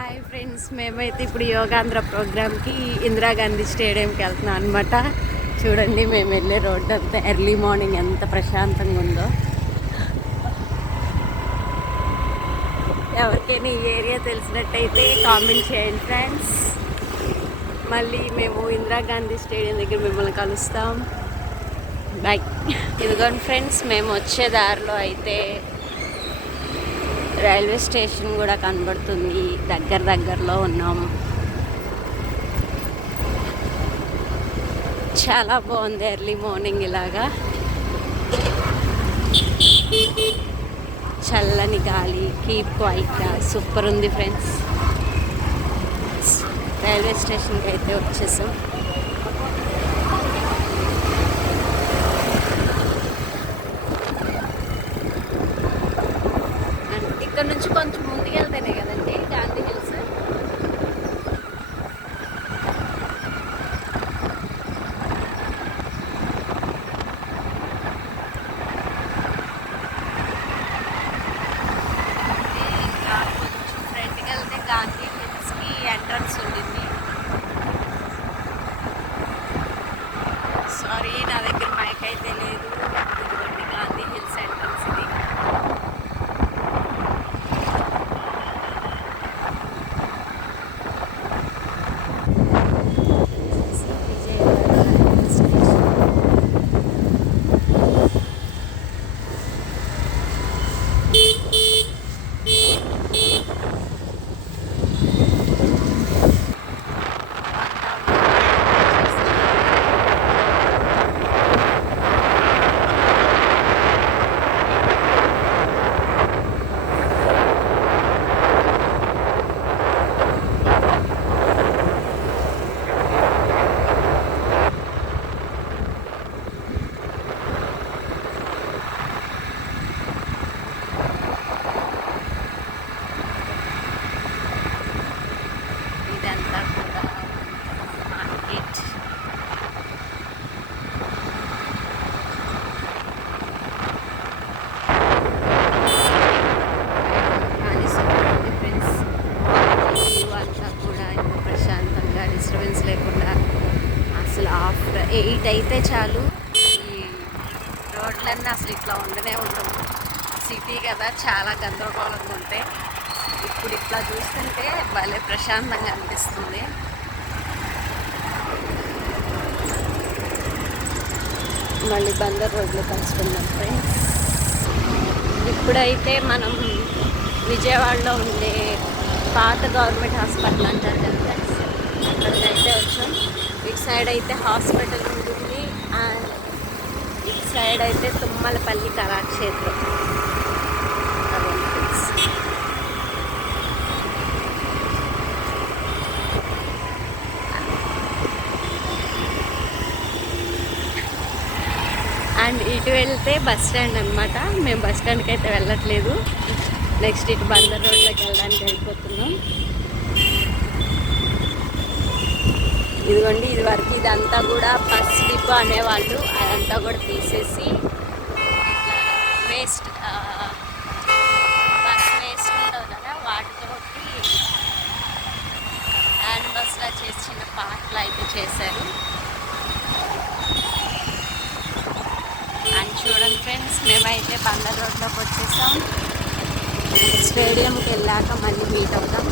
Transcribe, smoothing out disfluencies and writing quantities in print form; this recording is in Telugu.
హాయ్ ఫ్రెండ్స్, మేమైతే ఇప్పుడు యోగాంధ్ర ప్రోగ్రామ్కి ఇందిరాగాంధీ స్టేడియంకి వెళ్తున్నాం అనమాట. చూడండి మేము వెళ్ళే రోడ్డు అంతా ఎర్లీ మార్నింగ్ ఎంత ప్రశాంతంగా ఉందో. ఎవరికైనా ఈ ఏరియా తెలిసినట్టయితే కామెంట్ చేయండి ఫ్రెండ్స్. మళ్ళీ మేము ఇందిరాగాంధీ స్టేడియం దగ్గర మిమ్మల్ని కలుస్తాం. బాయ్. ఇదిగోండి ఫ్రెండ్స్, మేము వచ్చే దారిలో అయితే రైల్వే స్టేషన్ కూడా కనబడుతుంది. దగ్గరలో ఉన్నాం. చాలా బాగుంది ఎర్లీ మార్నింగ్ ఇలాగా. చల్లని గాలి, కీప్ క్వైట్, సూపర్ ఉంది ఫ్రెండ్స్. రైల్వే స్టేషన్కి అయితే వచ్చేసాం. ఇక్కడ నుంచి కొంచెం ముందుకు వెళ్తేనే కదండి గాంధీ హిల్స్. ఇంకా కొంచెం ఫ్రంట్కి వెళ్తే గాంధీ హిల్స్కి ఎంట్రన్స్ ఉండింది. సారీ, నా దగ్గర మైక్ అయితే లేదు. ఇదిగోండి గాంధీ హిల్స్ ఎంట్రన్స్ ఇది. ఇదంతా కూడా మార్కెట్. కానీ సూపర్ ఉంది ఫ్రెండ్స్. అంతా కూడా ఇంకా ప్రశాంతంగా, డిస్టర్బెన్స్ లేకుండా. అసలు ఆఫ్టర్ 8 అయితే చాలు, ఈ రోడ్లన్నీ అసలు ఇట్లా ఉండనే ఉండవు. సిటీ కదా, చాలా గందరగోళంగా ఉంటాయి. ఇప్పుడు ఇట్లా చూస్తుంటే భలే ప్రశాంతంగా అనిపిస్తుంది. మళ్ళీ బందర్ రోడ్లో కలుసుకుందాం ఫ్రెండ్స్. ఇప్పుడైతే మనం విజయవాడలో ఉండే పాత గవర్నమెంట్ హాస్పిటల్ అంటారు కదా ఫ్రెండ్స్, అక్కడికైతే వచ్చాం. ఇటు సైడ్ అయితే హాస్పిటల్ ఉంటుంది, అండ్ ఇటు సైడ్ అయితే తుమ్మలపల్లి కళాక్షేత్రం. అండ్ ఇటు వెళ్తే బస్ స్టాండ్ అనమాట. మేము బస్ స్టాండ్కి అయితే వెళ్ళట్లేదు, నెక్స్ట్ ఇటు బందర్ రోడ్లోకి వెళ్ళడానికి వెళ్ళిపోతున్నాం. ఇదిగోండి, ఇది వరకు ఇదంతా కూడా బస్ డిపో అనేవాళ్ళు, అదంతా కూడా తీసేసి ఇట్లా వేస్ట్, బస్ వేస్ట్ ఉంటుంది కదా, వాటితోటి హ్యాండ్ బస్లా చేసి చిన్న పార్క్లు అయితే చేశారు. అండ్ చూడండి ఫ్రెండ్స్, మేమైతే బందర్ రోడ్లోకి వచ్చేసాం. స్టేడియంకి వెళ్ళాక మళ్ళీ మీట్ అవుతాం.